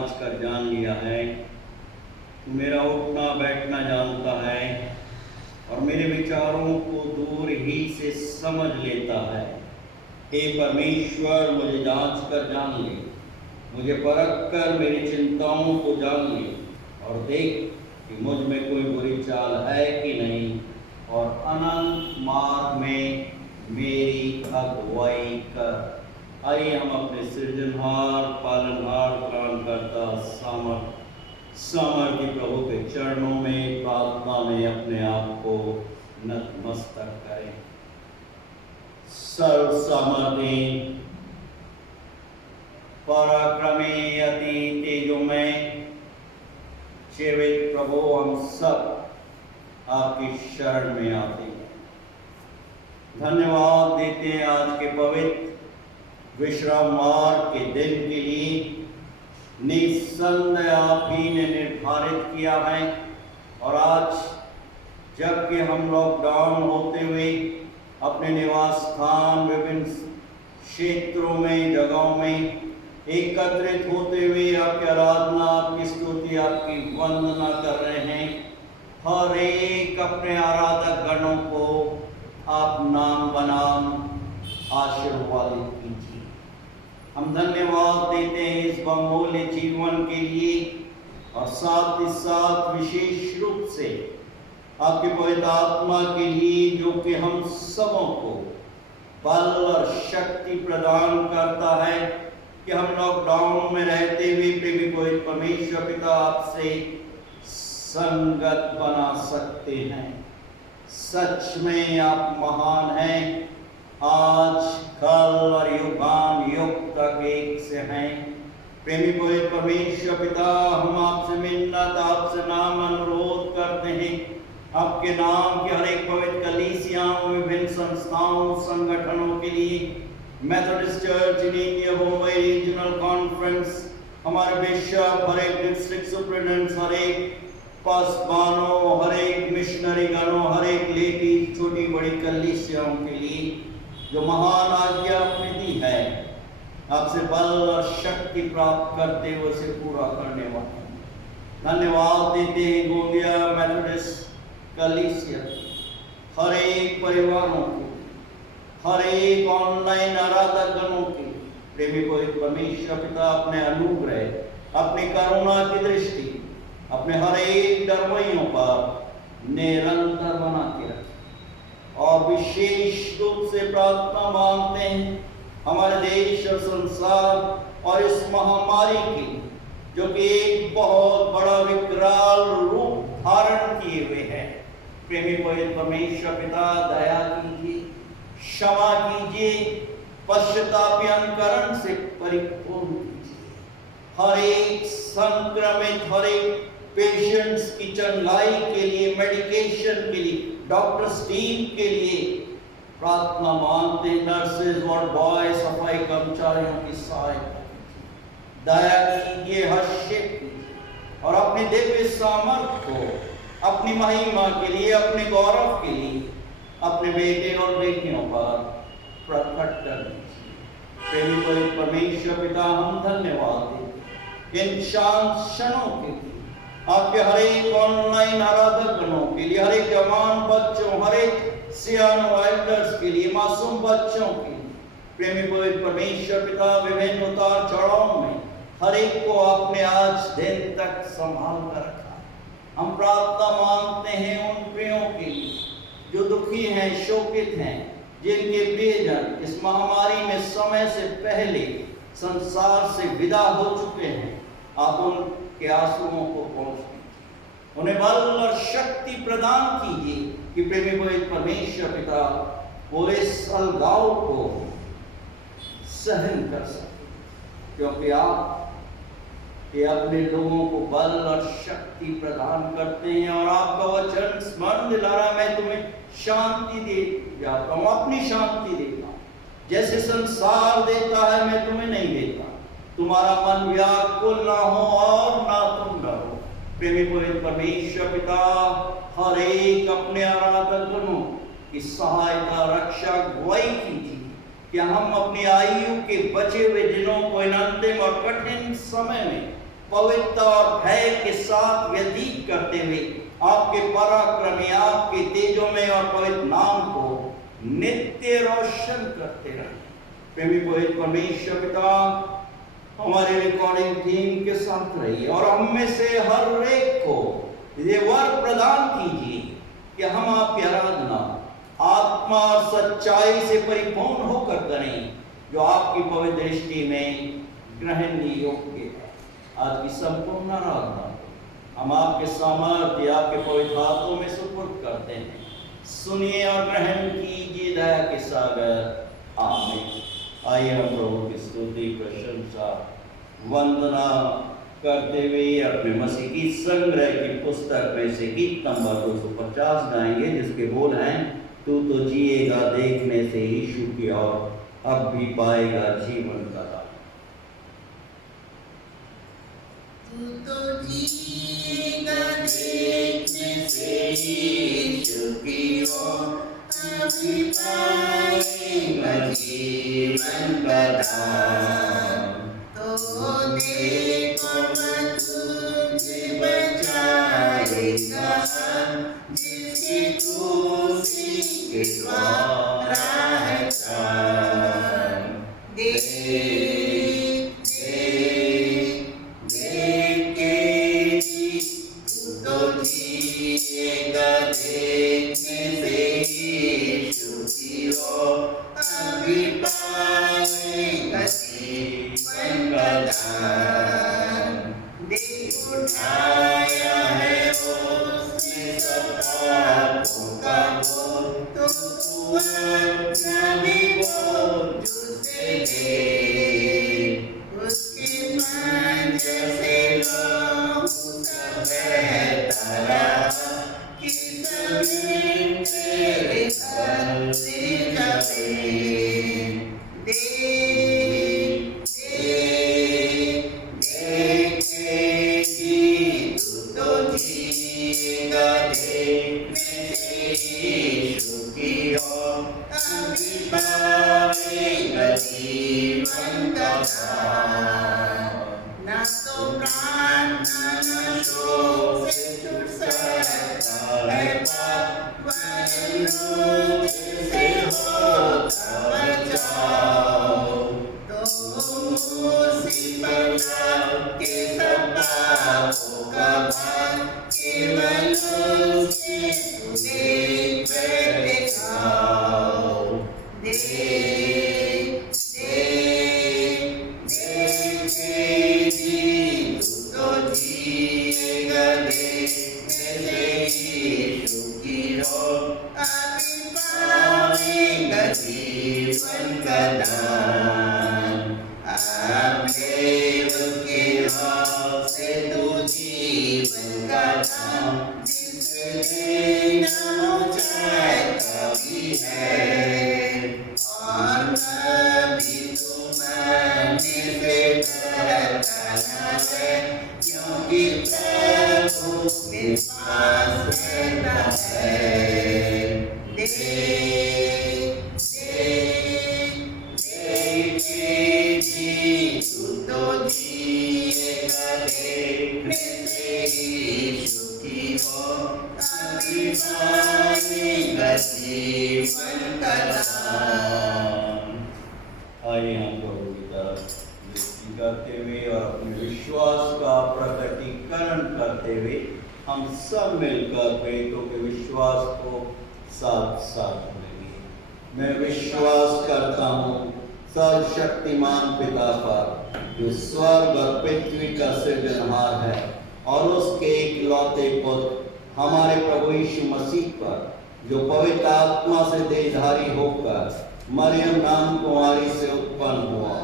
जांच कर जान लिया है। तू मेरा उठना बैठना जानता है और मेरे विचारों को दूर ही से समझ लेता है। हे परमेश्वर, मुझे जांच कर जान ले, मुझे परख कर मेरी चिंताओं को जान ले और देख कि मुझ में कोई बुरी चाल है कि नहीं, और अनंत मार्ग में मेरी अगुवाई कर। आइए हम अपने सृजनहार, पालनहार, त्राणकर्ता, सामर्थ्य प्रभु के चरणों में प्रार्थना में अपने आप को नतमस्तक करें। सर्व सामर्थ्य, पराक्रमी, अति तेजोमय जीवित प्रभु, हम सब आपकी शरण में आते हैं। धन्यवाद देते हैं आज के पवित्र विश्राम मार्ग के दिन के लिए। निस्संदेह आप ही ने निर्धारित किया है, और आज जबकि हम लॉकडाउन होते हुए अपने निवास स्थान, विभिन्न क्षेत्रों में, जगहों में एकत्रित होते हुए आपकी आराधना, आपकी स्तुति, आपकी वंदना कर रहे हैं, हर एक अपने आराधक गणों को आप नाम बनाम आशीर्वादित कीजिए। हम धन्यवाद देते हैं इस बहुमूल्य जीवन के लिए, और साथ ही साथ विशेष रूप से आपके पवित्र आत्मा के लिए, जो कि हम सबों को बल और शक्ति प्रदान करता है कि हम लॉकडाउन में रहते हुए प्रेमी पवित्र परमेश्वर पिता आपसे संगत बना सकते हैं। सच में आप महान हैं, आज, कल और युगान युग तक एक से हैं। प्रेमी पवित्र परमेश्वर पिता, हम आपसे मिन्नत, आपसे नाम अनुरोध करते हैं, आपके नाम के हर एक पवित्र कलीसियाओं, विभिन्न संस्थाओं, संगठनों के लिए, Methodist church in India, Mumbai regional conference, हमारे बिशप, हर एक डिस्ट्रिक्ट सुपरिटेंडेंट, हर एक पासवानों, हर एक मिशनरी गणों, हर एक लेडी, छोटी बड़ी कलीसियाओं के लिए जो महान आज्ञा आपने दी है, आपसे बल और शक्ति प्राप्त करते हुए उसे पूरा करने वाले धन्यवाद देते हैं। गोंदिया मेथोडिस्ट कलीसिया, हर एक परिवारों के, हर एक ऑनलाइन आराधक गणों के प्रेमी पवित्र परमेश्वर पिता अपने अनुग्रह, अपनी करुणा की दृष्टि अपने हर एक दरवैयों पर निरंतर बना के रखें। और विशेष रूप से प्रार्थना मांगते हैं हमारे देश और संसार और इस महामारी की, जो कि एक बहुत बड़ा विकराल रूप धारण किए हुए है। प्रेमी पवित्र परमेश्वर पिता दया कीजिए, क्षमा कीजिए, पश्चाताप अनुकरण से परिपूर्ण कीजिए। हर एक संक्रमित, हर एक पेशेंट्स की चंगाई के लिए, मेडिकेशन के लिए, डॉक्टर्स टीम के लिए प्रार्थना मांगते, नर्सेज, वार्ड बॉय, सफाई कर्मचारियों की सहायता, दया कीजिए, हर्षित कीजिए, और अपने दिव्य सामर्थ्य को अपनी महिमा के लिए, अपने गौरव के लिए, अपने बेटे और बेटियों पर प्रकट कर दीजिए। प्रेमी पवित्र परमेश्वर पिता, हम धन्यवाद देते इन शांत क्षणों के लिए, आपके हर एक ऑनलाइन आराधक गणों के लिए, हर एक जवान बच्चों, हर एक सियानो एल्डर्स के लिए, मासूम बच्चों के लिए। प्रेमी पवित्र परमेश्वर पिता, विभिन्न उतार चढ़ाव में हर एक को आपने आज दिन तक संभाल कर रखा। हम प्रार्थना मांगते हैं उन प्रियों के लिए जो दुखी हैं, शोकित हैं, जिनके प्रियजन इस महामारी में समय से पहले संसार से विदा हो चुके हैं। आप उनके आंसुओं को पहुंच दीजिए, उन्हें बल और शक्ति प्रदान कीजिए कि प्रेमी पवित्र परमेश्वर पिता वो इस अलगाव को सहन कर सके, क्योंकि आप ये अपने लोगों को बल और शक्ति प्रदान करते हैं। और आपका वचन स्मरण दिला रहा, मैं तुम्हें शांति दे जाता हूँ, अपनी शांति देता हूँ, जैसे संसार देता है मैं तुम्हें नहीं देता। तुम्हारा मन व्याकुल ना हो और ना तुम डरो। प्रेमी पवित्र परमेश्वर पिता, हर एक अपने आराधक गणों की सहायता, रक्षा, अगुवाई कीजिए कि हम अपनी आयु के बचे हुए दिनों को इन अंतिम और कठिन समय में पवित्र और भय के साथ व्यतीत करते हुए आपके पराक्रमी, आपके तेजोमय और पवित्र नाम को नित्य रोशन करते रहे। प्रेमी पवित्र परमेश्वर पिता, हमारे रिकॉर्डिंग टीम के साथ रहिए और हम में से हर एक को ये वर प्रदान कीजिए कि हम आपकी आराधना आत्मा और सच्चाई से परिपूर्ण होकर करें, जो आपकी पवित्र दृष्टि में ग्रहण योग्य है। आज की संपूर्ण आराधना हम आपके सामर्थ्य, आपके पवित्र हाथों में सुपुर्द करते हैं। सुनिए और ग्रहण कीजिए दया के सागर। आमीन। आइए हम प्रभु की स्तुति, प्रशंसा, वंदना करते हुए अपने मसीह की संग्रह की पुस्तक में से गीत नंबर 250 गाएंगे, जिसके बोल हैं, तू तो जिएगा देखने से यीशु की और अब भी पाएगा जीवन का दान। तू तो जिएगा देखने से यीशु की और अब भी पाएगा जीवन का दान। तो देखो मैं तुझे बचाएगा, जिसकी खुशी के द्वारा है चाँद। देख के जी, तू तो जिएगा देखने से यीशु की ओर, अभी पाएगा जीवन का दान। देख उठाया है उसने सब पापों का बोझ, तो तू अपना भी बोझ उसे दे। उसके पंजे से लहू सब बहता रहा, कि ज़मीन तेरे सर से दबे। जीवन का दान। ना तो प्राण न शोक से छूट सकता है पाप, वरन तुझसे होता बचाव। तो मुसीबत के सब पापों का भार, केवल उससे तू देख बैठे खाओ। जीवन का दान। आपने उसके हाथ से तू जीवन का दान, जिसने न चाहता भी है, और कभी तू मरने से डरता न है, क्योंकि प्रभु मेरे पास रहता है। तू तो जिएगा देखने से यीशु की ओर, अभी पाएगा जीवन का दान। आइए हम प्रभु की तरफ दृष्टि करते हुए और अपने विश्वास का प्रकटीकरण करते हुए हम सब मिलकर प्रेतों के विश्वास को साथ साथ बोलेंगे। मैं विश्वास करता हूँ सर्वशक्तिमान पिता पर, जो स्वर्ग और पृथ्वी का सृजनहार है, और उसके इकलौते पुत्र हमारे प्रभु यीशु मसीह पर, जो पवित्र आत्मा से देहधारी होकर मरियम नाम कुमारी से उत्पन्न हुआ,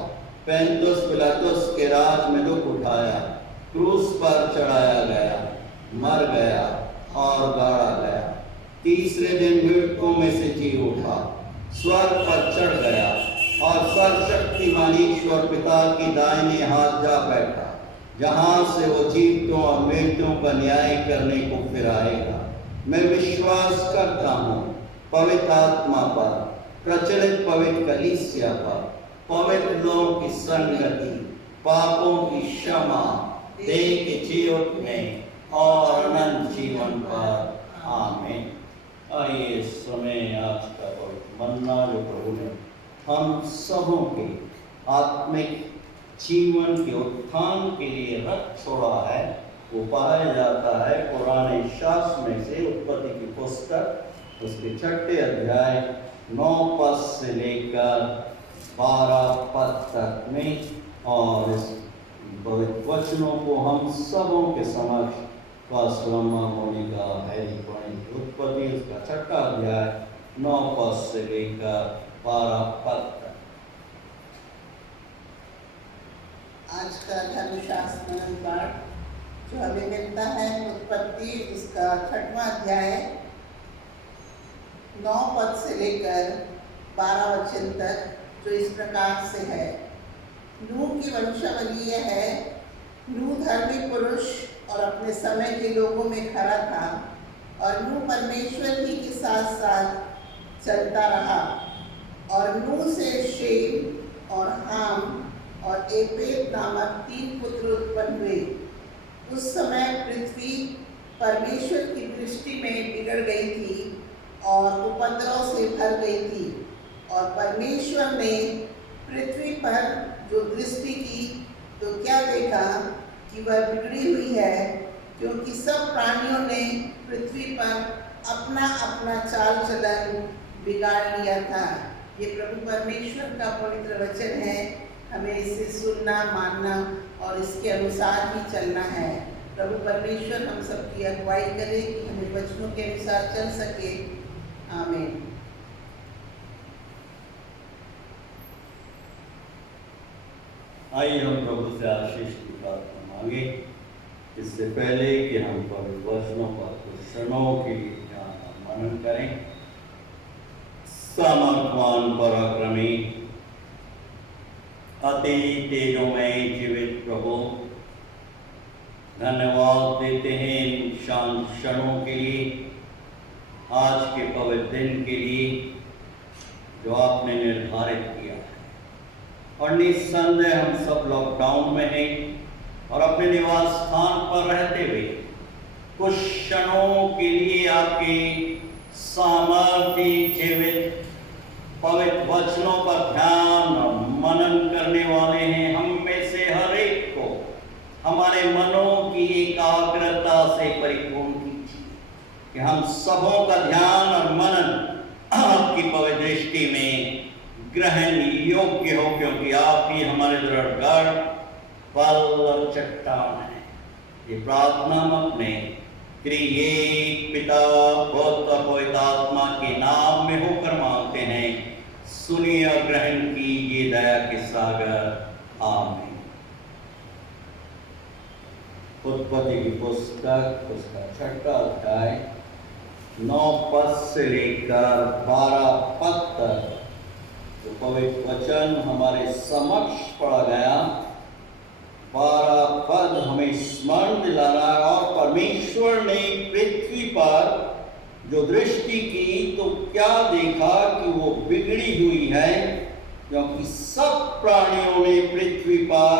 पैंतुस पिलातुस के राज में दुख उठाया, क्रूस पर चढ़ाया गया, मर गया और गाड़ा गया, तीसरे दिन मृतकों में से जी उठा, स्वर्ग पर चढ़ गया और सर्वशक्तिमान ईश्वर पिता की दाहिने हाथ जा बैठा, जहाँ से वो जीवतों और मृतों का न्याय करने को फिर आएगा। मैं विश्वास करता हूँ पवित्र आत्मा पर, प्रचलित पवित्र कलीसिया पर, पवित्र लोगों की संगति, पापों की क्षमा, दे के जियो में और अनंत जीवन पर। आमीन। आइए इस समय आज का मन्ना जो प्रभु ने हम सबों के आत्मिक जीवन के उत्थान के लिए रख छोड़ा है, वो पाया जाता है पुराने शास्त्र में से उत्पत्ति की पुस्तक उसके 6 अध्याय 9 पद से लेकर 12 पद तक में। और इस पवित्र वचनों को हम सबों के समक्ष पासवामा होने का है। उत्पत्ति उसका 6 अध्याय 9 पद से लेकर 12 पद तक। आज का धर्मशास्त्र मनन पाठ जो हमें मिलता है उत्पत्ति उसका 6वां अध्याय 9 पद से लेकर 12 वचन तक, जो इस प्रकार से है। नूह की वंशावली यह है, नूह धर्मी पुरुष और अपने समय के लोगों में खरा था, और नूह परमेश्वर ही के साथ साथ चलता रहा। और नूह से शेम और हाम और एपेद नामक 3 पुत्र उत्पन्न हुए। उस समय पृथ्वी परमेश्वर की दृष्टि में बिगड़ गई थी और उपद्रव से भर गई थी। और परमेश्वर ने पृथ्वी पर जो दृष्टि की तो क्या देखा कि वह बिगड़ी हुई है, क्योंकि सब प्राणियों ने पृथ्वी पर अपना अपना चाल चलन बिगाड़ लिया था। ये प्रभु परमेश्वर का पवित्र वचन है। हमें इसे सुनना, मानना और इसके अनुसार ही चलना है। प्रभु परमेश्वर हम सबकी अगुवाई करे कि हमें वचनों के अनुसार चल सके। आमीन। आइए हम प्रभु से आशीष की प्रार्थना मांगे। इससे पहले कि हम पवित्र वचनों पर कुछ क्षणों के लिए मनन करें। सामर्थवान पराक्रमी अति तेजोमय जीवित प्रभु, धन्यवाद देते हैं इन शांत क्षणों के लिए, आज के पवित्र दिन के लिए जो आपने निर्धारित किया है। और निस्संदेह हम सब लॉकडाउन में हैं और अपने निवास स्थान पर रहते हुए कुछ क्षणों के लिए आपके सामर्थ्य जीवित पवित्र वचनों पर ध्यान और मनन करने वाले हैं। हम में से हर एक को हमारे मनों की एकाग्रता से परिपूर्ण कीजिए कि हम सबों का ध्यान और मनन आपकी पवित्र दृष्टि में ग्रहण योग्य हो, क्योंकि आप ही हमारे दृढ़ गढ़, बल और चट्टान है। ये प्रार्थना हम अपने त्रिएक पिता पुत्र पवित्र आत्मा के नाम में होकर मांगते हैं। सुनिए और ग्रहण कीजिए दया के सागर। आमीन। उत्पत्ति की पुस्तक उसका 6 अध्याय 9 पद से लेकर 12 पद तक जो पवित्र वचन हमारे समक्ष पढ़ा गया। 12 पद हमें स्मरण दिलाना है। और परमेश्वर ने पृथ्वी पर जो दृष्टि की तो क्या देखा कि वो बिगड़ी हुई है, क्योंकि सब प्राणियों ने पृथ्वी पर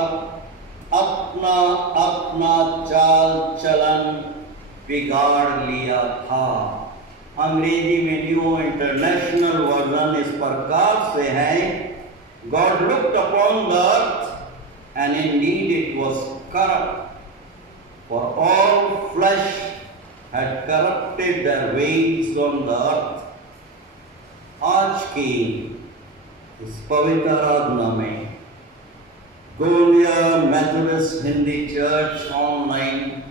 अपना अपना चाल चलन बिगाड़ लिया था। अंग्रेजी में न्यू इंटरनेशनल वर्जन इस प्रकार से है, God looked upon the earth and indeed it was corrupt, for all flesh had corrupted their ways on the earth. आज की इस पवित्र आराधना में गोलिया Methodist Hindi church online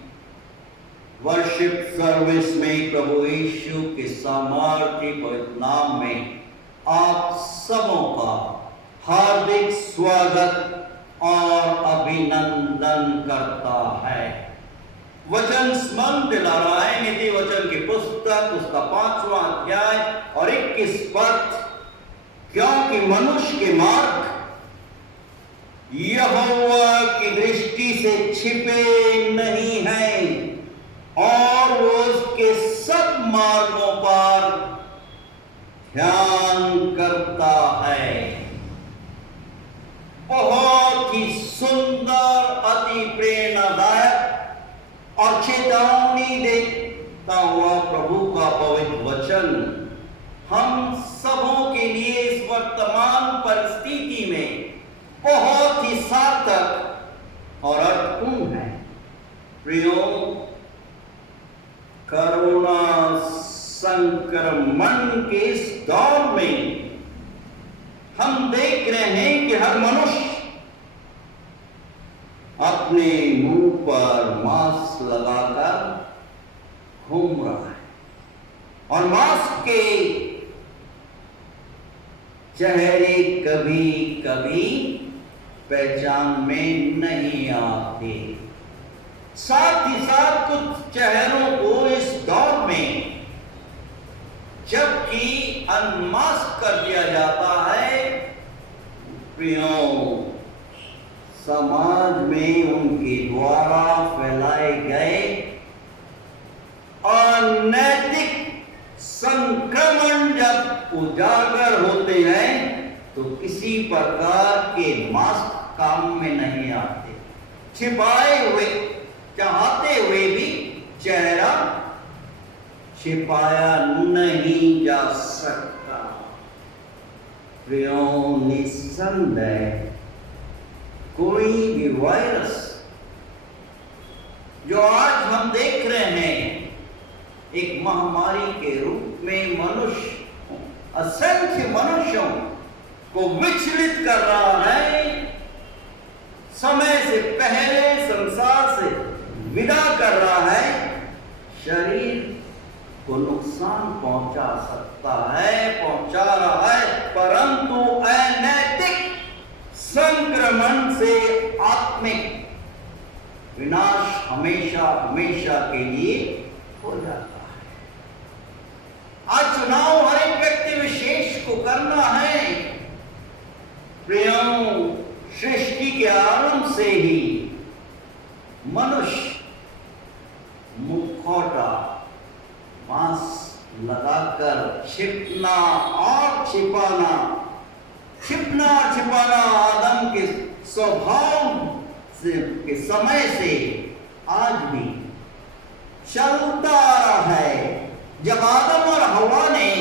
worship service में प्रभु यीशु के सामर्थ्य पवित्र नाम में आप सबों का हार्दिक स्वागत और अभिनंदन करता है। वचन स्मरण दिला रहा है नीति वचन की पुस्तक उसका 5वां अध्याय और 21 पद, क्योंकि मनुष्य के मार्ग यहोवा की दृष्टि से छिपे नहीं हैं और वो उसके सब मार्गों पर ध्यान करता है। बहुत ही सुंदर, अति प्रेरणादायक और चेतावनी देता हुआ प्रभु का पवित्र वचन हम सबों के लिए इस वर्तमान परिस्थिति में बहुत ही सार्थक और अर्थपूर्ण है। प्रियो, कोरोना संक्रमण के इस दौर में हम देख रहे हैं कि हर मनुष्य अपने मुंह पर मास्क लगाकर घूम रहा है और मास्क के चेहरे कभी कभी पहचान में नहीं आते। साथ ही साथ कुछ चेहरों को इस दौर में जबकि अनमास्क कर दिया जाता है, प्रियो, समाज में उनके द्वारा फैलाए गए अनैतिक संक्रमण जब उजागर होते हैं तो किसी प्रकार के मास्क काम में नहीं आते। छिपाए हुए चाहते हुए भी चेहरा छिपाया नहीं जा सकता। प्रियो, निस्संदेह कोई भी वायरस जो आज हम देख रहे हैं एक महामारी के रूप में मनुष्य, असंख्य मनुष्यों को विचलित कर रहा है, समय से पहले संसार से विदा कर रहा है, शरीर को नुकसान पहुंचा सकता है, पहुंचा रहा है, परंतु अनैतिक संक्रमण से आत्मिक विनाश हमेशा हमेशा के लिए हो जाता है। आज चुनाव हर एक व्यक्ति विशेष को करना है। प्रियो, सृष्टि के आरंभ से ही मनुष्य मुखौटा मास्क लगाकर छिपना और छिपाना आदम के स्वभाव से के समय से आज भी चलता आ रहा है। जब आदम और हवा ने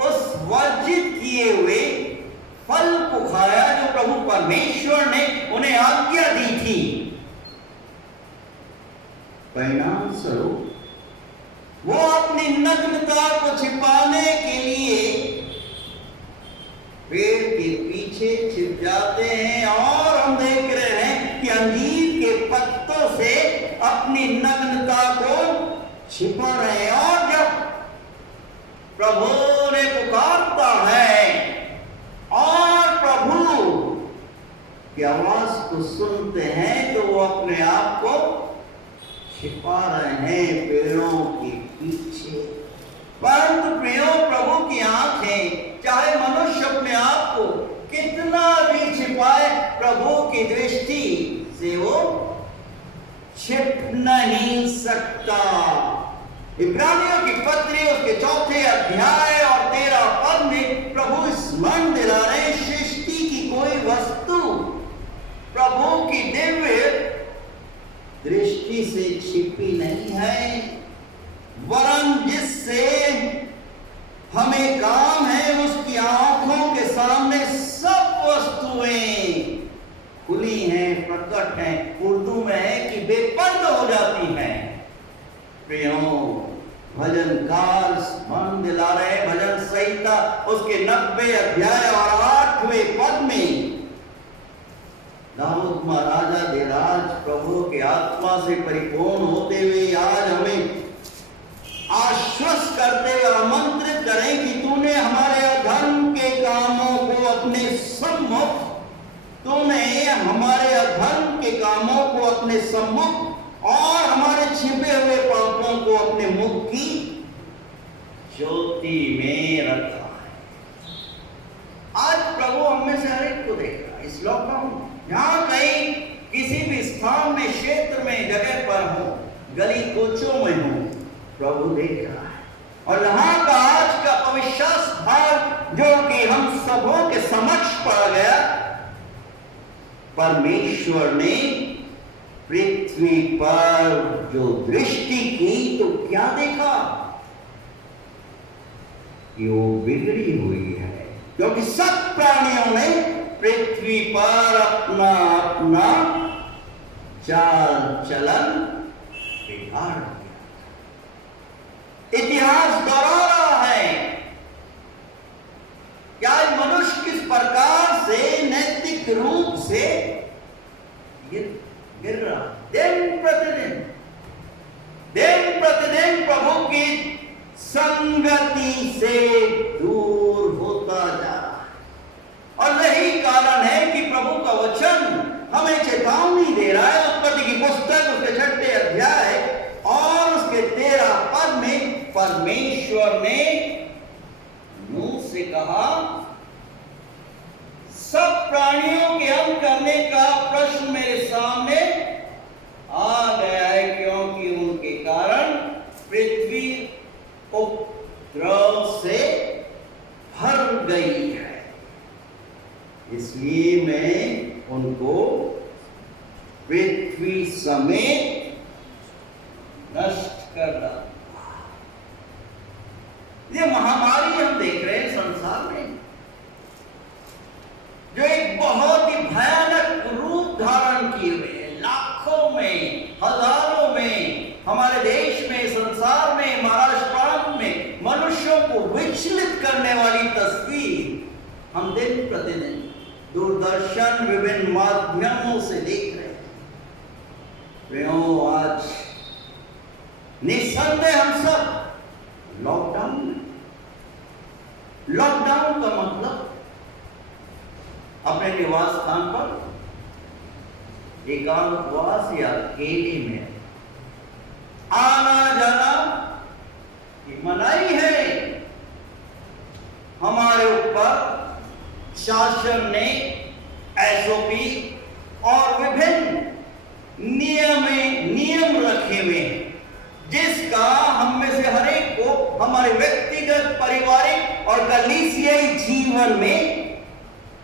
उस वर्जित किए हुए फल को खाया जो प्रभु परमेश्वर ने उन्हें आज्ञा दी थी, परिणाम स्वरूप वो अपनी नग्नता को छिपाने के लिए पेड़ के पीछे छिप जाते हैं और हम देख रहे हैं कि अंजीर के पत्तों से अपनी नग्नता को छिपा रहे हैं। और जब प्रभु ने पुकारता है और प्रभु की आवाज को सुनते हैं तो वो अपने आप को छिपा रहे हैं पेड़ों के पीछे। परंतु प्रियो, प्रभु की आंखें चाहे मनुष्य अपने आप को कितना भी छिपाए, प्रभु की दृष्टि से वो छिप नहीं सकता। इब्रानियों की पत्री उसके 4 अध्याय और 13 पद में प्रभु स्मरण दिला रहे, सृष्टि की कोई वस्तु प्रभु की दिव्य दृष्टि से छिपी नहीं है, वरन जिससे हमें काम है उसकी आंखों के सामने सब वस्तुएं खुली हैं, प्रकट हैं। उर्दू में है कि बेपर्द हो जाती हैं। प्रियो, भजनकार स्मरण दिला रहे, भजन संहिता उसके 90 अध्याय और 8वें पद में दाऊद महाराजा धीराज प्रभु के आत्मा से परिपूर्ण होते हुए आज हमें आश्वस्त करते हुए आमंत्रित करें कि तूने हमारे अधर्म के कामों को अपने सम्मुख, तूने हमारे अधर्म के कामों को अपने सम्मुख और हमारे छिपे हुए पापों को अपने मुख की ज्योति में रखा है। आज प्रभु हमें से हर एक को देख रहा है। इस लॉकडाउन जहां कहीं किसी भी स्थान में, क्षेत्र में, जगह पर हो, गली कोचों में हो, प्रभु देख रहा है। और यहाँ का आज का अविश्वास भाग जो कि हम सबों के समक्ष पड़ गया, परमेश्वर ने पृथ्वी पर जो दृष्टि की तो क्या देखा कि वो बिगड़ी हुई है, क्योंकि सब प्राणियों ने पृथ्वी पर अपना अपना चाल चलन बिगाड़ दिया। इतिहास दोहरा रहा है क्या मनुष्य किस प्रकार से नैतिक रूप से गिर रहा, दिन प्रतिदिन प्रभु की संगति से दूर होता जा रहा है। और यही कारण है कि प्रभु का वचन हमें चेतावनी दे रहा है। उत्पत्ति की पुस्तक उसके 6 अध्याय और उसके 13 पद में परमेश्वर ने नूह से कहा, सब प्राणियों के अंत करने का प्रश्न मेरे सामने आ गया है, क्योंकि उनके कारण पृथ्वी उपद्रव से भर गई है। इसलिए मैं उनको पृथ्वी समेत नष्ट कर रहा। ये महामारी हम देख रहे हैं संसार में, जो एक बहुत ही भयानक रूप धारण किए हुए है। लाखों में, हजारों में, हमारे देश में, संसार में, महाराष्ट्र प्रांत में मनुष्यों को विचलित करने वाली तस्वीर हम दिन प्रतिदिन दूरदर्शन विभिन्न माध्यमों से देख रहे हैं। आज निस्संदेह हम सब लॉकडाउन का मतलब अपने निवास स्थान पर एकांतवास या अकेले में आना जाना की मनाही है। हमारे ऊपर शासन ने एसओपी और विभिन्न नियम रखे हुए हैं, जिसका हम में से हर एक को हमारे व्यक्तिगत, पारिवारिक और कलीसियाई जीवन में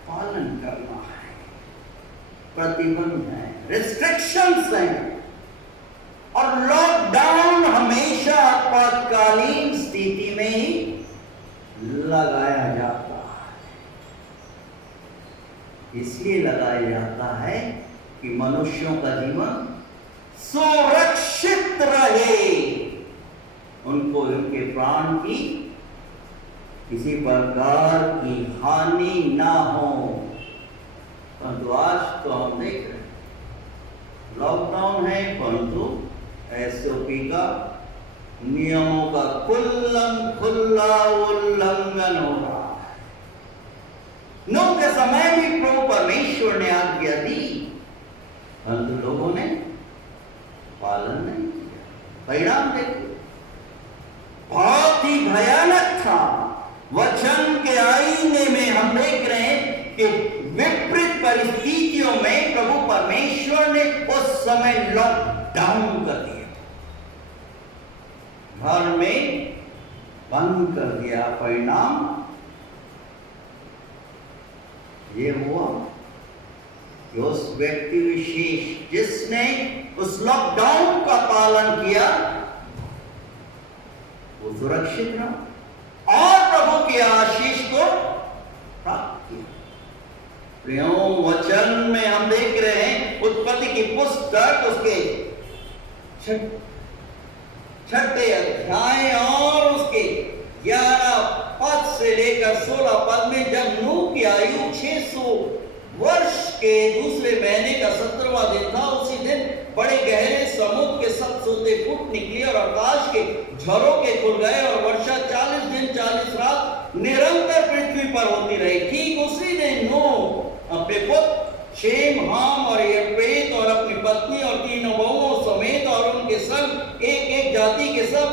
पालन करना है। प्रतिबंध है, रिस्ट्रिक्शंस हैं, और लॉकडाउन हमेशा आपातकालीन स्थिति में ही लगाया जाता है। इसलिए लगाया जाता है कि मनुष्यों का जीवन सुरक्षित रहे, उनको उनके प्राण की किसी प्रकार की हानि ना हो। परंतु आज तो हम देख रहे हैं लॉकडाउन है, परंतु एसओपी का, नियमों का खुल्ला उल्लंघन हो रहा है। नूह के समय भी प्रभु परमेश्वर ने आज्ञा दी, परंतु लोगों ने पालन नहीं किया। परिणाम देखिए, बहुत ही भयानक था। वचन के आईने में हम देख रहे हैं कि विपरीत परिस्थितियों में प्रभु परमेश्वर ने उस समय लॉकडाउन कर दिया, घर में बंद कर दिया। परिणाम ये हुआ कि उस व्यक्ति विशेष जिसने उस लॉकडाउन का पालन किया वो सुरक्षित रहा और प्रभु की आशीष को प्राप्त किया। प्रियों, वचन में हम देख रहे हैं उत्पत्ति की पुस्तक उसके 6 अध्याय और उसके 11 पद से लेकर 16 पद में, जब नूह की आयु 600 वर्ष के दूसरे महीने का 17वां दिन था, उसी दिन बड़े गहरे समुद्र के सब सोते फूट निकली और आकाश के झरोखे खुल गए और वर्षा 40 दिन 40 रात निरंतर पृथ्वी पर होती रही। ठीक उसी दिन नूह अपने पुत्र शेम, हाम और यपेत और अपनी पत्नी और 3 बहुओं समेत और उनके संग एक एक जाति के सब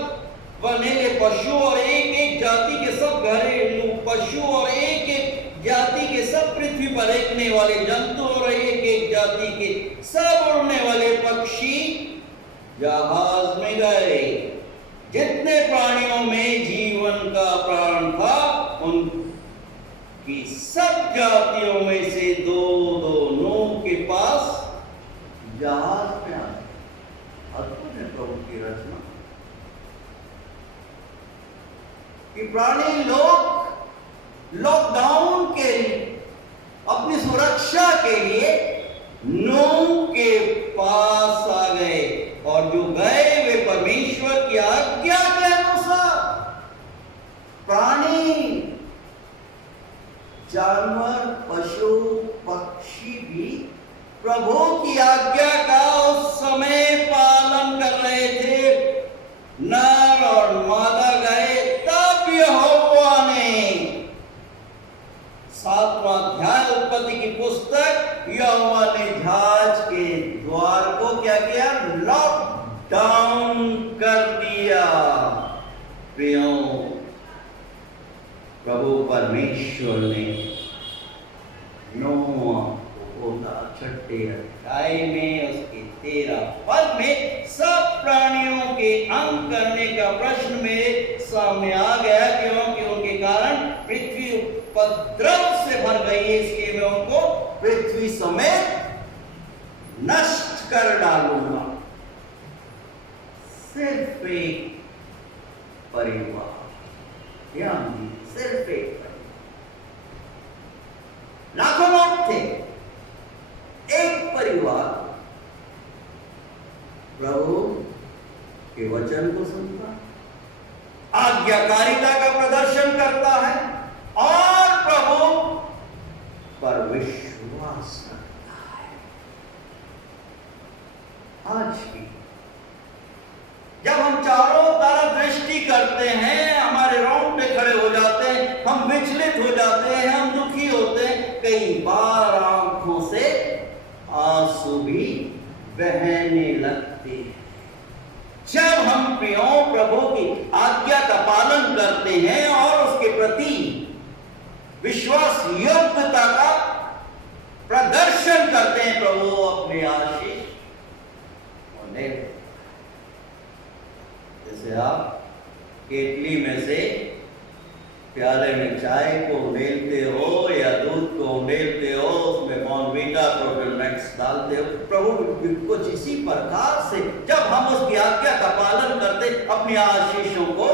बनेले पशु और एक एक जाति के सब घरेलू पशु और एक एक जाति के सब पृथ्वी पर रहने वाले जंतु और एक एक जाति के सब उड़ने वाले पक्षी जहाज में गए। जितने प्राणियों में जीवन का प्राण था, उनकी सब जातियों में से 2-2 नूह के पास जहाज में प्राणी लोग लॉकडाउन के अपनी सुरक्षा के लिए नूह के पास आ गए, और जो गए वे परमेश्वर की आज्ञा के अनुसार प्राणी, जानवर, पशु, पक्षी भी प्रभु की आज्ञा का उस समय पालन कर रहे थे। नर और मादा गए, तब यहोवा ने 7वां अध्याय उत्पत्ति की पुस्तक, यहोवा ने जहाज के द्वार को क्या किया? लॉकडाउन कर दिया। प्रियो, प्रभु परमेश्वर ने नोह को 6 अध्याय में उसके 13 पद में सब प्राणियों के अंत करने का प्रश्न मेरे सामने आ गया, क्योंकि उनके कारण पृथ्वी उपद्रव से भर गई है, इसलिए मैं उनको पृथ्वी समेत नष्ट कर डालूंगा। सिर्फ एक परिवार, ध्यान दीजिए, सिर्फ एक परिवार, लाखों लोग थे, एक परिवार प्रभु के वचन को सुनता, आज्ञाकारिता का प्रदर्शन करता है और प्रभु पर विश्वास करता है। आज भी जब हम चारों तरफ दृष्टि करते हैं, हमारे रोंगटे खड़े हो जाते हैं, हम विचलित हो जाते हैं, हम दुखी होते हैं, कई बार आंखों से आंसू भी बहने लगते हैं। जब हम प्रियो प्रभु की आज्ञा का पालन करते हैं और उसके प्रति विश्वास योग्यता का प्रदर्शन करते हैं, प्रभु अपने आशीष उन्हें, जैसे आप केतली में से प्याले में चाय को उंडेलते हो या दूध को उंडेलते हो, उसमें बॉर्नवीटा, प्रोटीन मैक्स डालते हो, प्रभु कुछ इसी प्रकार से जब हम उसकी आज्ञा का पालन करते, अपनी आशीषों को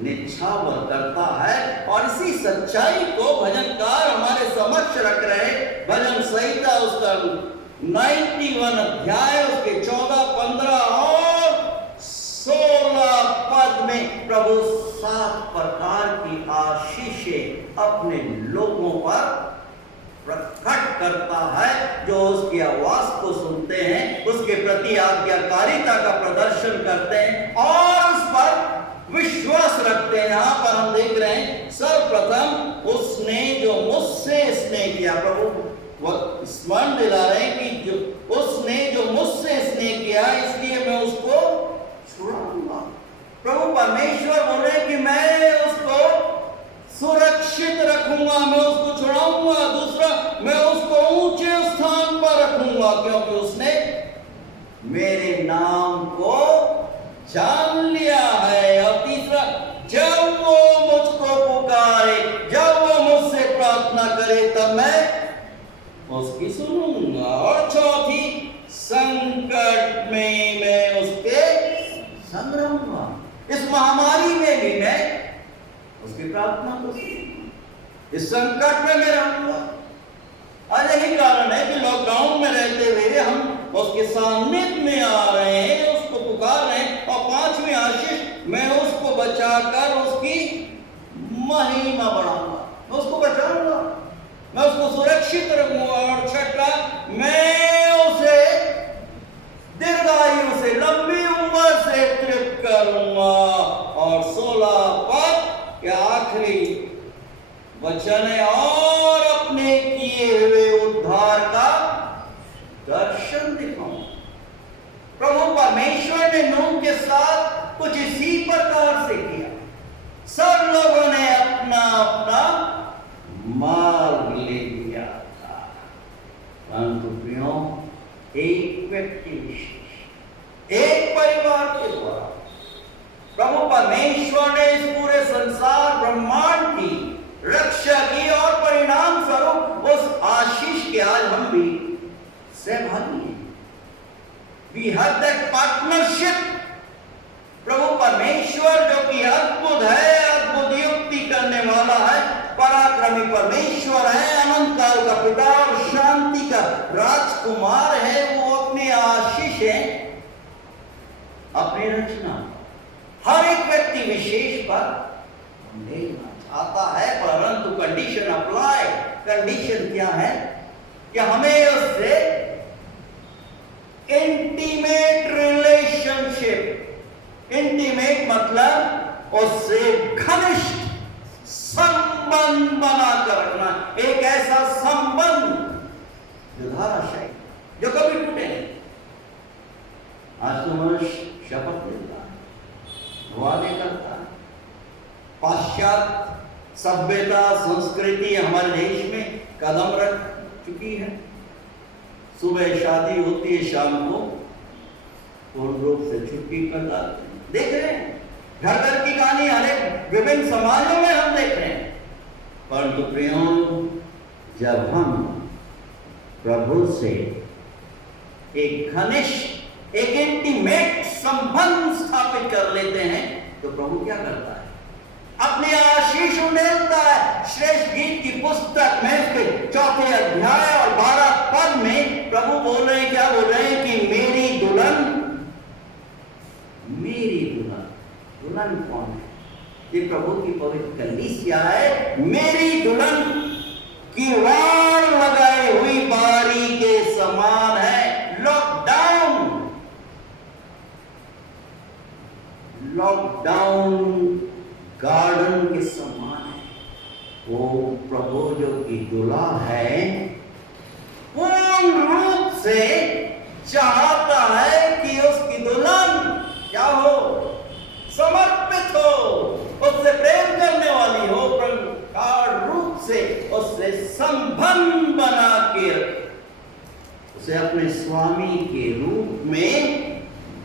निछावर करता है। और इसी सच्चाई को भजनकार हमारे समक्ष रख रहे। भजन संहिता उसका 91 अध्याय उसके 14, 15 और 16 पद में प्रभु 7 प्रकार की आशीषें अपने लोगों पर प्रकट करता है, जो उसकी आवाज को सुनते हैं, उसके प्रति आज्ञाकारिता का प्रदर्शन करते हैं और उस पर विश्वास रखते हैं। यहां पर हम देख रहे हैं, सर्वप्रथम उसने जो मुझसे स्नेह किया, प्रभु वो स्मरण दिला रहे हैं कि जो उसने जो मुझसे स्नेह किया, इसलिए मैं उसको छुड़ाऊंगा। प्रभु परमेश्वर बोल रहे कि मैं उसको सुरक्षित रखूंगा, मैं उसको छुड़ाऊंगा। दूसरा, मैं उसको ऊंचे स्थान पर रखूंगा, क्योंकि उसने मेरे नाम को जान लिया है। और तीसरा, जब वो मुझको पुकारे, जब वो मुझसे प्रार्थना करे, तब मैं उसकी सुनूंगा। और चौथी, संकट में मैं उसके संग रहूंगा। इस महामारी में भी मैं उसकी प्रार्थना को सुनूंगा, इस संकट में मैं रहूंगा। और यही कारण है कि लॉकडाउन में रहते हुए हम उसके सानिध्य में आ रहे हैं, उसको पुकार रहे हैं। और 5वीं आशीष, मैं उसको बचाकर उसकी महिमा बढ़ाऊंगा, मैं उसको बचाऊंगा, मैं उसको सुरक्षित रखूंगा। और 6ठा, मैं उसे दीर्घायु से, लंबी उम्र से तृप्त करूंगा। और 16 पद के आखिरी वचन है, और अपने किए हुए उद्धार का दर्शन दिखाऊं। प्रभु परमेश्वर ने नूह के साथ कुछ इसी प्रकार से किया। सब लोगों ने अपना अपना मार्ग ले लिया था, परंतु प्रियो, एक व्यक्ति विशेष, एक परिवार के द्वारा प्रभु परमेश्वर ने इस पूरे संसार ब्रह्मांड की रक्षा की, और परिणाम स्वरूप उस आशीष के आज हम भी सहभागी हैं। We have that partnership। प्रभु परमेश्वर जो कि अद्भुत है, अद्भुत परमेश्वर है, अनंत काल का पिता और शांति का राजकुमार है। वो अपने आशीषें अपनी रचना हर एक व्यक्ति विशेष पर लेना चाहता है, परंतु कंडीशन अप्लाई। कंडीशन क्या है कि हमें उससे इंटीमेट रिलेशनशिप, इंटीमेट मतलब उससे घनिष्ठ संबंध बनाकर रखना। एक ऐसा संबंध जो धाराशायी, जो कभी टूटे नहीं। आज तो मनुष्य शपथ लेता है, वादे करता है। पाश्चात्य सभ्यता संस्कृति हमारे देश में कदम रख चुकी है। सुबह शादी होती है, शाम को पूर्ण रूप से छुट्टी कर जाते हैं। देख रहे हैं घर घर की कहानी अनेक विभिन्न समाजों में हम देख रहे हैं। परंतु प्रियों, जब हम प्रभु से एक घनिष्ठ, एक इंटीमेट संबंध स्थापित कर लेते हैं तो प्रभु क्या करता है? अपने आशीष उड़ेलता है। श्रेष्ठ गीत की पुस्तक में उसके 4 अध्याय और 12 पद में प्रभु बोल रहे हैं, क्या बोल रहे हैं कि मेरी दुल्हन, मेरी दुल्हन। दुल्हन कौन है? ये प्रभु की पवित्र कलीसिया है। मेरी दुल्हन किवाड़ लगाई हुई बारी के समान है। लॉकडाउन गार्डन के समान है। वो प्रभु जो की दुल्हा है, पूर्ण रूप से चाहता है कि उसकी दुल्हन क्या हो? समर्पित हो, उससे प्रेम करने वाली हो, प्रगाढ़ रूप से उससे संबंध बना के उसे अपने स्वामी के रूप में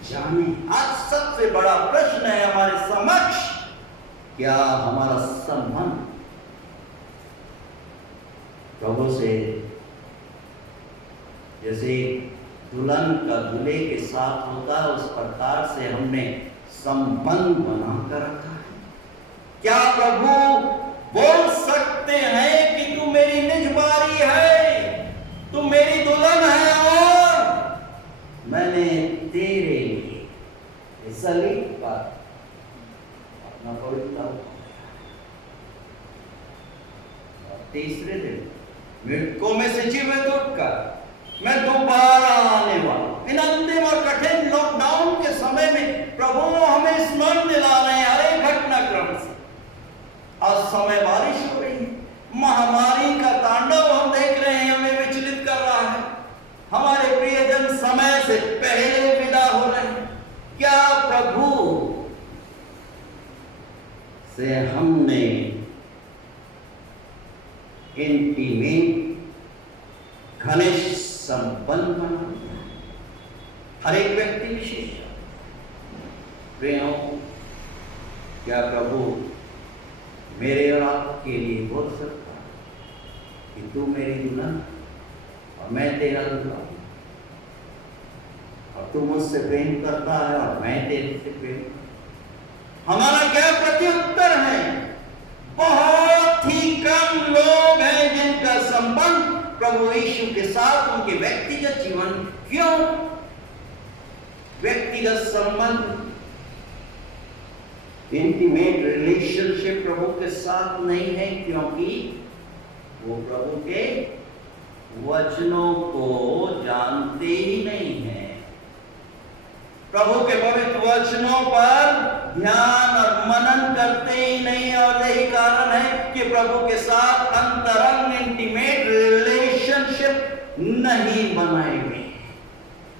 जाने। आज सबसे बड़ा प्रश्न है हमारे समक्ष, क्या हमारा संबंध प्रभु से जैसे दुल्हन का दूल्हे के साथ होता है, उस प्रकार से हमने संबंध बनाकर रखा है? क्या प्रभु बोल सकते हैं कि तू मेरी निजबारी है, तू मेरी दुल्हन है और मैंने तेरे लिए सलीब पर अपना पवित्र तीसरे दिन मृतकों में से जीवित उठकर मैं दोबारा आने वाला। इन अंतिम और कठिन लॉकडाउन के समय में प्रभु हमें स्मरण दिला रहे हैं हर एक घटनाक्रम से। आज समय बारिश हो रही है, महामारी का तांडव हम देख रहे हैं, हमें विचलित कर रहा है। हमारे प्रियजन समय से पहले विदा हो रहे हैं। क्या प्रभु से हमने इंटीमेट घनिष्ठ संबंध बना लिया? हर एक व्यक्ति विशेष प्रियों, क्या प्रभु मेरे और आपके लिए बोल सकता है कि तू मेरी दुल्हन और मैं तेरा दूल्हा, और तू मुझसे प्रेम करता है और मैं तेरे से प्रेम करता हूं? हमारा क्या प्रत्युत्तर है? बहुत ही कम लोग हैं जिनका संबंध प्रभु यीशु के साथ उनके व्यक्तिगत जीवन, क्यों व्यक्तिगत संबंध, इंटीमेट रिलेशनशिप प्रभु के साथ नहीं है? क्योंकि वो प्रभु के वचनों को जानते ही नहीं है। प्रभु के पवित्र वचनों पर ध्यान और मनन करते ही नहीं, और यही कारण है कि प्रभु के साथ अंतरंग इंटीमेट रिलेशनशिप नहीं बनाए हुए,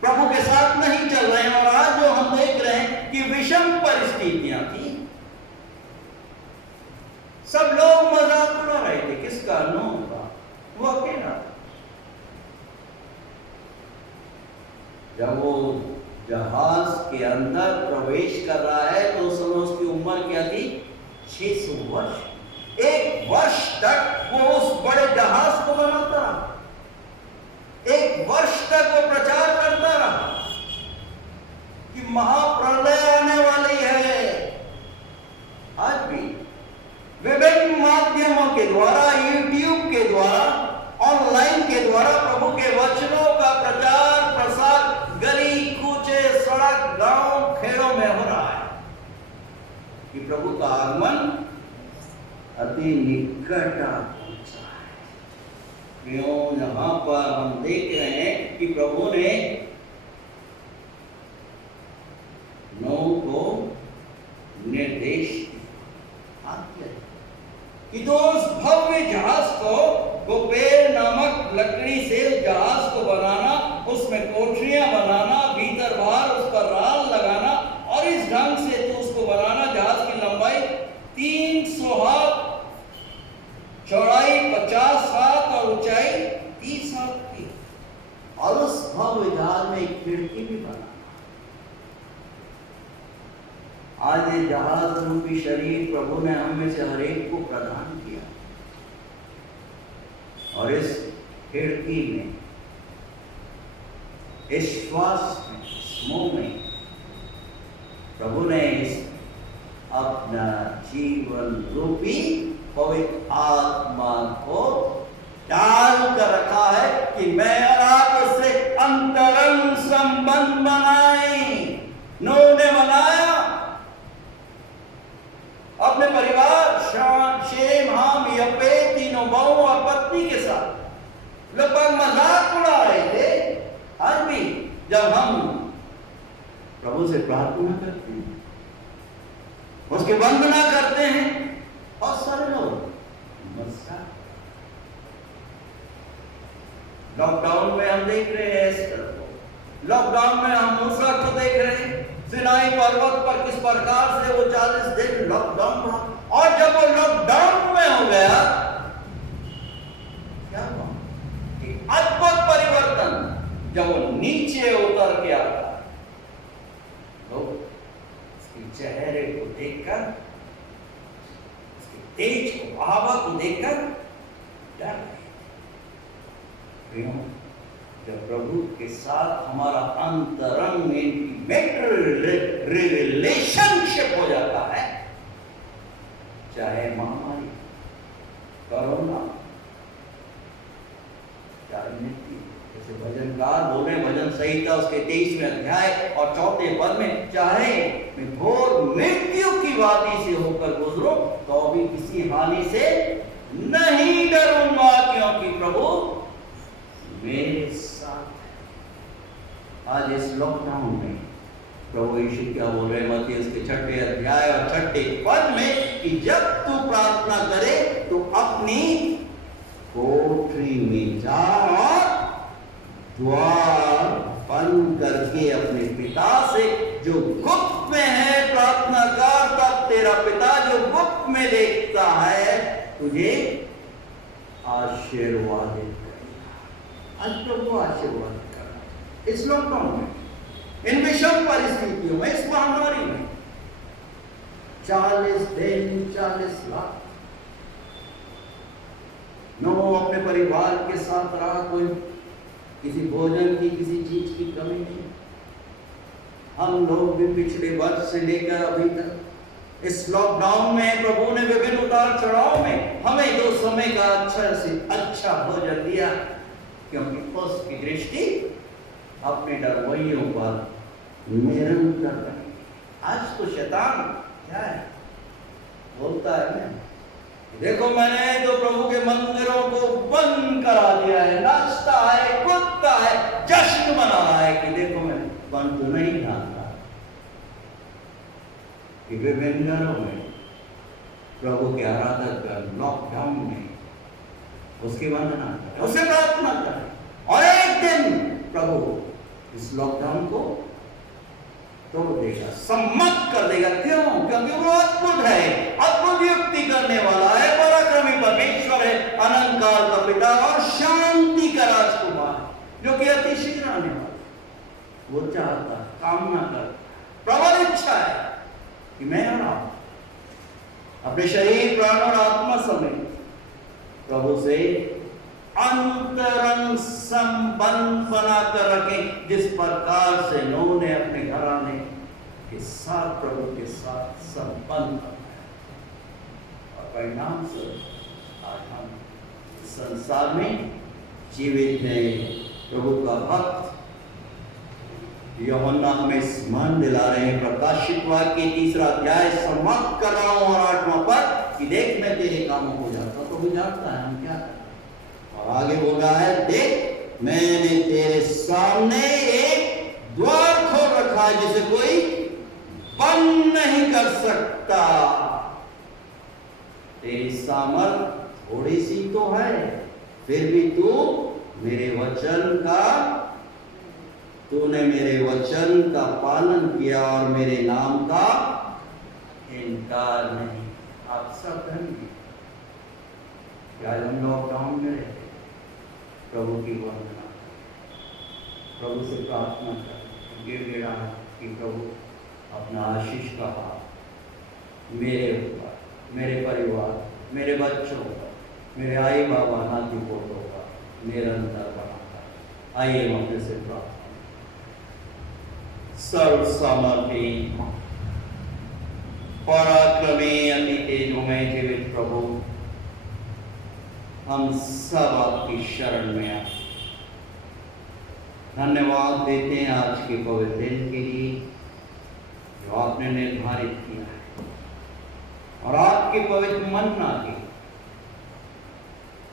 प्रभु के साथ नहीं चल रहे हैं। और आज जो हम देख रहे हैं कि विषम परिस्थितियां थी, सब लोग मजाक उड़ा रहे थे, किसका? नूह का। वो अकेला, जब वो जहाज के अंदर प्रवेश कर रहा है तो उस समय उसकी उम्र क्या थी? 600 वर्ष। 1 वर्ष तक वो उस बड़े जहाज को बनाता रहा, 1 वर्ष तक वो प्रचार करता रहा कि महाप्रलय आने वाली है। आज भी विभिन्न माध्यमों के द्वारा, यूट्यूब का आगमन अति निकट आ पहुंचा है। क्यों यहाँ पर हम देख रहे हैं कि प्रभु ने नूह को निर्देश दिया कि तो उस भव्य जहाज को गोपेर नामक लकड़ी से जहाज को बनाना, उसमें कोठरियां बनाना, भीतर बाहर उस पर राल लगाना और इस ढंग से तो उसको बनाना। जहाज की लंबाई 300 हाथ, चौड़ाई 50 हाथ और ऊंचाई 30 हाथ की, और उस भव्य जहाज में एक खिड़की भी बनाना। आज ये जहाज रूपी शरीर प्रभु ने हम में से हर एक को प्रदान किया, और इस खिड़की में, इस श्वास में, इस मुंह में प्रभु ने इस अपना जीवन रूपी पवित्र आत्मा को डाल कर रखा है कि मैं और आप उससे अंतरंग संबंध बनाए। नूह ने बनाया अपने परिवार, शेम, हाम, यपेत, तीनों बहू और पत्नी के साथ। लोग मजाक उड़ा रहे थे। आज भी जब हम प्रभु से प्रार्थना करते हैं, उसकी वंदना करते हैं, बहुत सारे लोग मजाक। लॉकडाउन में हम देख रहे हैं इस तरह को। लॉकडाउन में हम मूसा को देख रहे हैं, सिनाई पर्वत पर किस प्रकार से वो 40 दिन लॉकडाउन रहा, और जब वो लॉकडाउन में हो गया, क्या हुआ कि अद्भुत परिवर्तन। जब वो नीचे उतर के आता, लोग उसके चेहरे को देखकर, उसके तेज को, आवा को देखकर डर गए। जब प्रभु के साथ हमारा अंतरंग रिलेशनशिप हो जाता है, चाहे महामारी, कोरोना, चाहे मृत्यु, जैसे भजनकार बोले भजन संहिता उसके 23वें अध्याय और 4 पद में, चाहे मैं घोर मृत्यु की वादी से होकर गुजरो तो भी किसी हानि से नहीं डरूंगा, क्योंकि प्रभु मेरे साथ। आज इस लॉकडाउन में प्रभु यीशु क्या बोल रहे हैं मत्ती उसके 6 अध्याय और 6 पद में कि जब तू प्रार्थना करे तो अपनी कोठरी में जा और द्वार बंद करके अपने पिता से जो गुप्त में है प्रार्थना कर, तब तेरा पिता जो गुप्त में देखता है तुझे आशीर्वादित करेगा। आज प्रभु आशीर्वाद कर रहा है इस लॉकडाउन में, इन विषम परिस्थितियों में, इस महामारी में। 40 दिन 40 लाख नूह अपने परिवार के साथ रहा, कोई किसी भोजन की, किसी चीज की कमी नहीं। हम लोग भी पिछले वर्ष से लेकर अभी तक इस लॉकडाउन में प्रभु ने विभिन्न उतार चढ़ाव में हमें 2 समय का अच्छा से अच्छा भोजन दिया, क्योंकि उसकी दृष्टि अपने डरवैयों पर निरंतर रही। आज तो शैतान क्या है, बोलता है ना, देखो मैंने तो प्रभु के मंदिरों को बंद करा दिया है, नाचता है, कूदता है, जश्न मना रहा है कि देखो मैं बंद तो नहीं जानता कि विभिन्न घरों में प्रभु के आराधक कर लॉकडाउन में उसकी वंदना करें, उसे प्रार्थना करें, और एक दिन प्रभु इस लॉकडाउन को तोड़ देगा, सम्मत कर देगा। क्यों? क्योंकि वो अद्भुत है, अद्भुत युक्ति करने वाला है, पराक्रमी परमेश्वर है, अनंत काल का पिता और शांति का राजकुमार, जो कि अति शीघ्र आने वाला। वो चाहता, कामना कर, प्रबल इच्छा है कि मैं और आप अपने शरीर, प्राण और आत्मा समेत प्रभु से अंतरंग संबंध बनाकर रखें, जिस प्रकार से नूह ने अपने घराने के साथ प्रभु के साथ संबंध बनाया, और परिणाम से आज हम इस संसार में जीवित हैं, प्रभु का भक्त, यूहन्ना हमें स्मरण दिला रहे हैं प्रकाशित वाक्य के 3 अध्याय समाप्त कर रहा हूं और 8वां पद कि देख मैं तेरे कामों को जानता। तो वो जानता है हम क्या कर रहे हैं। और आगे बोल रहा है देख मैंने तेरे सामने एक द्वार खोल रखा है जिसे कोई बंद नहीं कर सकता। तेरी सामर्थ थोड़ी सी तो है, फिर भी तूने मेरे वचन का पालन किया और मेरे नाम का इनकार नहीं। आप सब धन्य। क्या हम लॉकडाउन में रहते, प्रभु की वंदना, प्रभु से प्रार्थना कर गिड़गिड़ा कि प्रभु अपना आशीष का हाथ मेरे ऊपर, मेरे परिवार, मेरे बच्चों पर, मेरे आई बाबा नाती पोतों का निरंतर बनाता। आइए हम अपने से प्रार्थना। सर्व सामर्थी पराक्रमी अति तेजोमय जीवित प्रभु, हम सब आपकी शरण में आए। धन्यवाद देते हैं आज के पवित्र दिन के लिए जो आपने निर्धारित किया है, और आपके पवित्र मन्ना के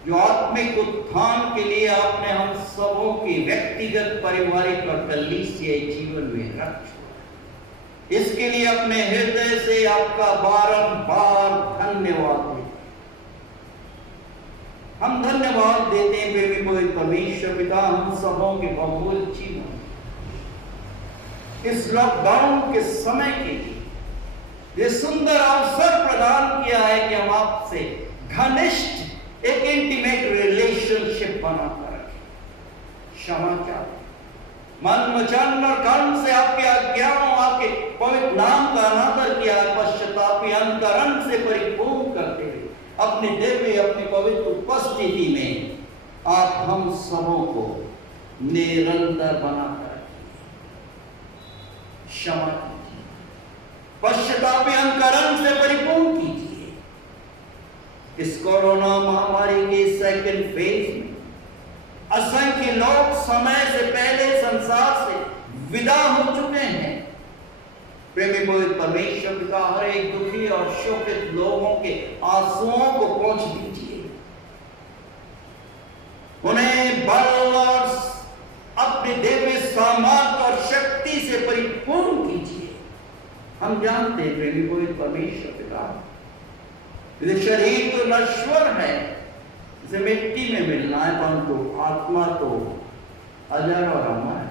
जो आत्मिक उत्थान के लिए आपने हम सबों के व्यक्तिगत, पारिवारिक और कलीसियाई जीवन में रख छोड़ा। इसके लिए अपने हृदय से आपका बारंबार धन्यवाद देते। हम धन्यवाद देते हैं बेबी पवित्र परमेश्वर पिता, हम सबों के बहुमूल्य जीवन इस लॉकडाउन के समय के लिए ये सुंदर अवसर प्रदान किया है कि हम आपसे घनिष्ठ एक इंटीमेट रिलेशनशिप बनाकर रखें। क्षमा चाहते, मन वचन और कर्म से आपके आज्ञाओं, आपके पवित्र नाम का अनादर किया, पश्चातापी अंतरंग से परिपूर्ण करते हुए अपने दिव्य, अपनी पवित्र उपस्थिति में आप हम सबों को निरंतर बनाकर रखें। क्षमा कीजिए, पश्चातापी अंतरंग से परिपूर्ण कीजिए। इस कोरोना महामारी के सेकंड फेज में असंख्य लोग समय से पहले संसार से विदा हो चुके हैं। प्रेमी पवित्र परमेश्वर पिता, हर एक दुखी और शोकित लोगों के आंसुओं को पोंछ दीजिए, उन्हें बल और अपने दिव्य सामर्थ और शक्ति से परिपूर्ण कीजिए। हम जानते हैं प्रेमी पवित्र परमेश्वर पिता, ये शरीर तो नश्वर है, इसे मिट्टी में मिलना है, परंतु आत्मा तो अजर और अमर है।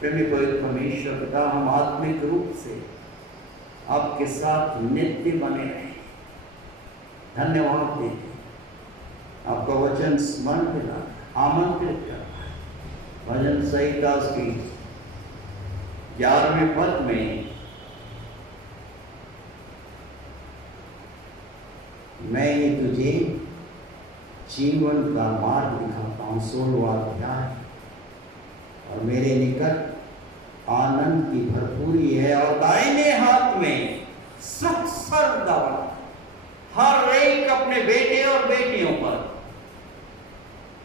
प्रेमी पवित्र परमेश्वर पिता, हम आत्मिक रूप से आपके साथ नित्य बने रहे। धन्यवाद देते, आपका वचन स्मरण दिला, आमंत्रित करना। भजन संहिता की 11वें पद में मैं ये तुझे जीवन का मार्ग दिखाता हूँ, 16वां अध्याय, और मेरे निकट आनंद की भरपूरी है और दाहिने हाथ में सुख सर्वदा। हर एक अपने बेटे और बेटियों पर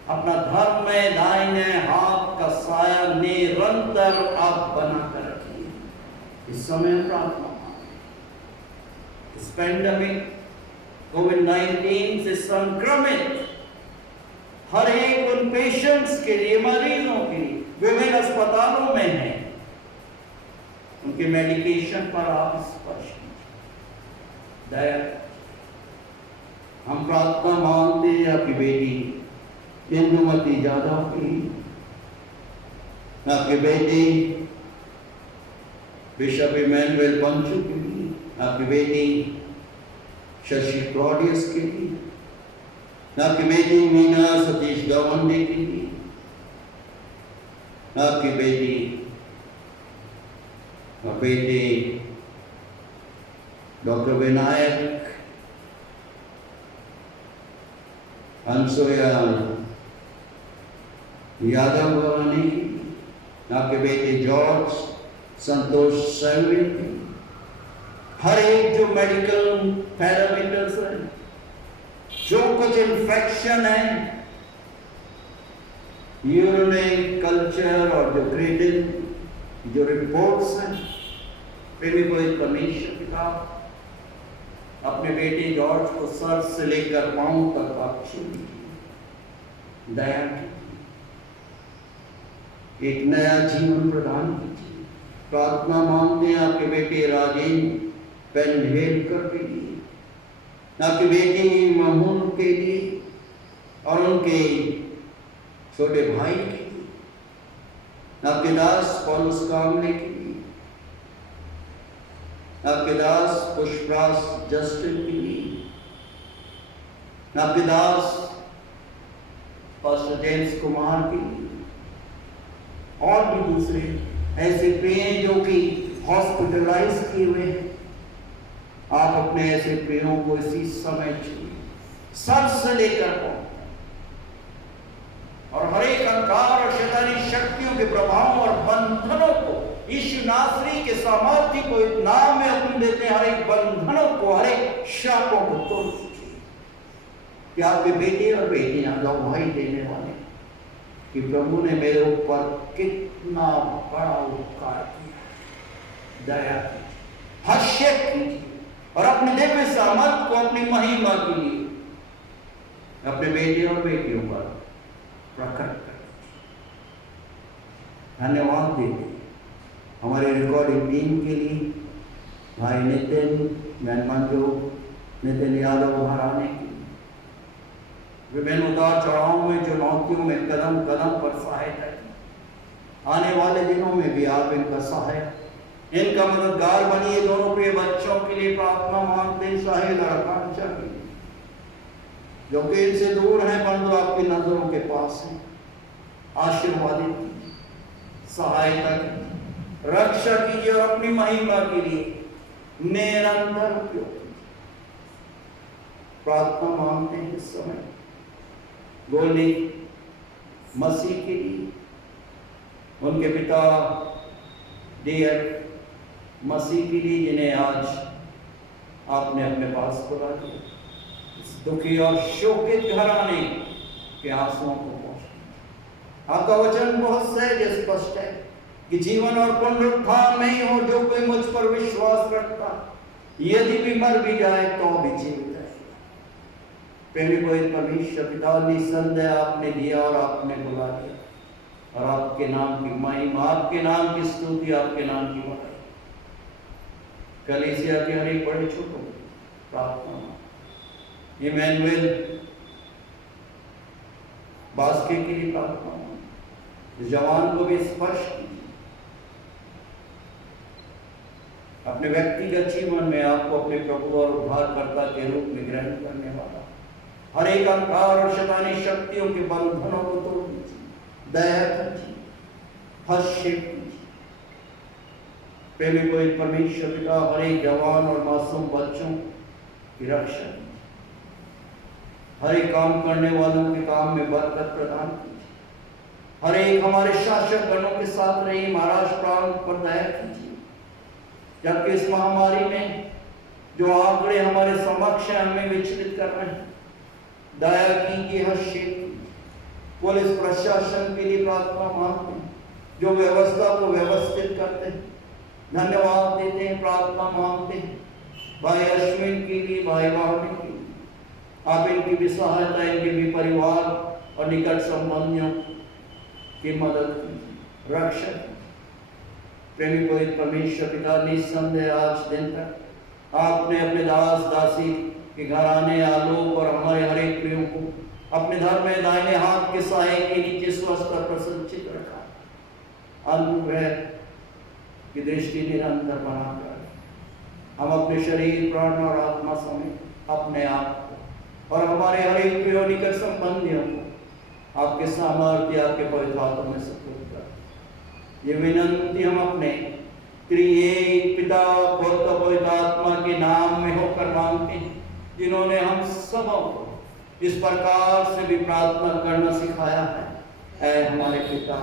अपना धर्म में दाहिने हाथ का साया निरंतर आप बनाकर रखिए। इस समय प्रार्थना, इस पेंडेमिक कोविड-19 से संक्रमित हर एक उन पेशेंट्स के लिए, मरीजों के लिए विभिन्न अस्पतालों में हैं, उनके मेडिकेशन पर आप स्पर्श कीजिए। दया, हम प्रार्थना मांगते हैं आपकी बेटी इंदुमती जादव की, आपके बेटे बिशप इमैनुअल पंचू के लिए, आपकी बेटी शशि क्लॉडियस के लिए, आपकी बेटी मीना सतीश गवंडे के लिए, आपकी बेटी और बेटे डॉक्टर विनायक, अंशोया यादव भवानी, आपके बेटे जॉर्ज संतोष सैलवी, हर एक जो मेडिकल पैरामीटर्स है, जो कुछ इन्फेक्शन है, यूरोनिक कल्चर और जो क्रेडिट, जो रिपोर्ट्स हैं, प्रेमी को एक परमेश्वर पिता अपने बेटे जॉर्ज को सर से लेकर पांव तक आप छूटी, दया की, एक नया जीवन प्रदान कीजिए। प्रार्थना मांगते हैं आपके बेटे राजेंद्र पेनहेलकर के लिए, आपकी बेटी महमून के लिए और उनके छोटे भाई के लिए, आपके दास पौलुस कामले के लिए, आपके दास पुष्पराज जस्टिन के लिए, आपके दास पास्टर जेम्स कुमार के लिए और भी दूसरे ऐसे प्रिय जो कि हॉस्पिटलाइज किए हुए हैं। आप अपने ऐसे प्रियों को इसी समय छुइए, सर से लेकर पांव, और हर एक अंधकार और शैतानी शक्तियों के प्रभाव और बंधनों को यीशु नासरी के सामर्थ्य को इस नाम में अपने देते हैं। हर एक बंधनों को, हर एक शापों को तोड़ दीजिए कि आपके बेटे और बेटियां गवाही देने वाले कि प्रभु ने मेरे ऊपर कितना बड़ा उपकार किया। दया कीजिए, हर्षित कीजिए और अपने दिव्य सामर्थ को अपनी महिमा के लिए अपने बेटे और बेटियों पर प्रकट कर। धन्यवाद देते हमारे रिकॉर्डिंग टीम के लिए, भाई नितिन, बहन मंजू, नितिन यादव घराने के लिए, विभिन्न उतार चढ़ाव में, चुनौतियों में कदम कदम पर सहायता की। आने वाले दिनों में भी आप इनका सहायक, इनका मददगार बनिए। दोनों प्रिय बच्चों के लिए प्रार्थना मांगते, साहिल और आकांक्षा के लिए, जो कि इनसे दूर हैं परंतु आपकी नजरों के पास हैं। आशीर्वादित कीजिए, सहायता कीजिए, रक्षा कीजिए और अपनी महिमा के लिए निरंतर उपयोग कीजिए। प्रार्थना मांगते हैं इस समय गोल्डी मसीह के लिए, उनके पिता डियर मसीह के लिए, जिन्हें आज आपने अपने पास बुला दिया। इस दुखी और शोकित घराने के आंसुओं को पहुंचा। आपका वचन बहुत सहज स्पष्ट है कि जीवन और पुनरुत्थान नहीं हो, जो कोई मुझ पर विश्वास रखता यदि भी मर भी जाए तो भी जीवित है। प्रेमी को एक परमेश्वर पिता निसंदेह आपने दिया और आपने बुला दिया, और आपके नाम की महिमा, आपके नाम की स्तुति, आपके नाम की बड़ाई। कलीसिया के हर एक बड़े छोटों प्रार्थना, इमैनुएल बास्के के लिए प्रार्थना, जवान को भी स्पर्श कीजिए। अपने व्यक्तिगत जीवन में आपको अपने प्रभु और उद्धारकर्ता के रूप में ग्रहण करने वाला हर एक अंधकार और शैतानी शक्तियों के बंधनों को तोड़ दीजिए, दया कीजिए, हर्षित कीजिए। प्रेमी को एक परमेश्वर पिता हर एक जवान और मासूम बच्चों की रक्षा कीजिए, हर एक काम करने वालों के काम में बरकत प्रदान कीजिए, हर एक हमारे शासक गणों के साथ रही महाराष्ट्र प्रांत पर दया कीजिए। जबकि इस महामारी में जो आंकड़े हमारे समक्ष हमें विचलित कर रहे हैं, दया कीजिए, हर्षित। पुलिस प्रशासन के लिए प्रार्थना मांगते हैं, जो व्यवस्था को व्यवस्थित करते हैं, धन्यवाद देते हैं, प्रार्थना मांगते हैं। भाई अश्विन के लिए, भाई वाहनी के लिए आप इनकी भी सहायता, इनके भी परिवार और निकट संबंधियों की मदद कीजिए, रक्षा कीजिए। प्रेमी को एक परमेश्वर पिता निसंदेह आज दिन तक आपने अपने दास दासी के घराने, आलोक और हमारे हर एक प्रियों को अपने धर्म में दाहिने हाथ के साए के नीचे स्वस्थ पर संचित रखा। अनुग्रह की दृष्टि निरंतर बनाकर हम अपने शरीर, प्राण और आत्मा समेत अपने आप को और हमारे हर एक प्रिय निकट संबंधियों को आपके सामर्थ्य, आपके पवित्र हाथों में सुपुर्द कर ये विनंती हम अपने त्रिएक पिता, पुत्र, पवित्र आत्मा के नाम में होकर मांगते हैं, जिन्होंने हम सबों को इस प्रकार से भी प्रार्थना करना सिखाया है। ऐ हमारे पिता,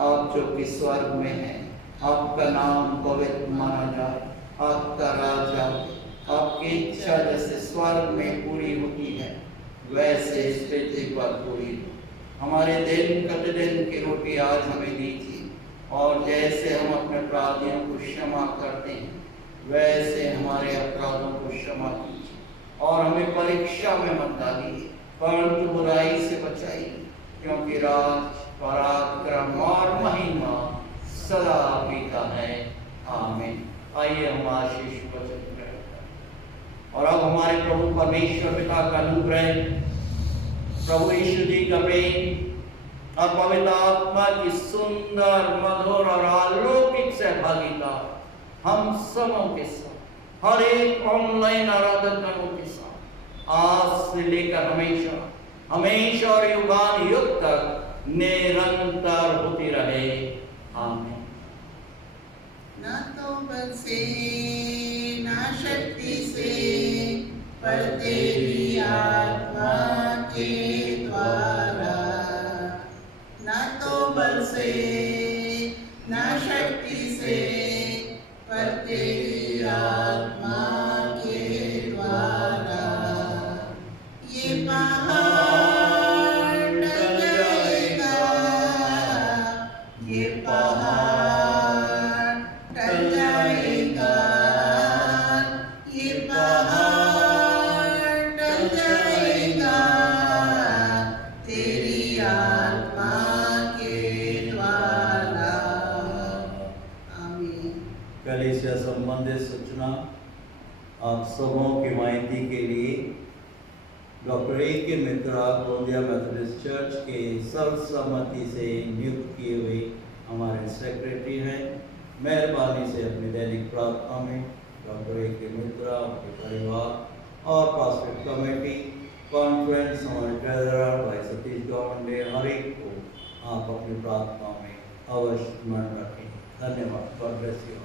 आप जो कि स्वर्ग में हैं, आपका नाम पवित्र माना जाए, आपका राज आए, आपकी इच्छा जैसे स्वर्ग में पूरी होती है वैसे इस पृथ्वी पर पूरी हो। हमारे दिन प्रतिदिन की रोटी आज हमें दीजिए, और जैसे हम अपने अपराधियों को क्षमा करते हैं वैसे हमारे अपराधों को क्षमा कीजिए, और हमें परीक्षा में मत डालिए परंतु बुराई से बचाइए, क्योंकि राज, पराक्रम और महिमा सदा आपकी का है। आमीन। आइए हम आशीष वचन ग्रहण करें। और अब हमारे प्रभु परमेश्वर पिता का अनुग्रह, प्रभु यीशु जी का प्रेम और पवित्र आत्मा की सुंदर, मधुर और अलौकिक सहभागिता हम सबों के साथ, हर एक ऑनलाइन आराधकों के साथ आज से लेकर हमेशा हमेशा और युगान युग तक निरंतर होती रहे। आमीन। ना तो बल से ना शक्ति से, पर तेरी आत्मा के द्वारा। ना तो बल से ना शक्ति से, पर तेरी आत्मा के द्वारा। ये पहाड़ टल जाएगा, ये पहाड़ टल जाएगा, ये पहाड़ टल जाएगा, तेरी आत्मा के द्वारा। आमीन। कलीसिया संबंधित सूचना आप सबों की माहिती के लिए डॉक्टर ए के मित्रा गोंदिया मेथोडिस्ट चर्च के सर्वसम्मति से नियुक्त किए हुए हमारे सेक्रेटरी हैं। मेहरबानी से अपनी दैनिक प्रार्थना में डॉक्टर ए के मित्रा, उनके परिवार और पास्टर कमेटी, कॉन्फ्रेंस, हमारे ट्रेजरर भाई सतीश गौंडे, हर एक को आप अपनी प्रार्थना में अवश्य स्मरण रखें। धन्यवाद। God bless you.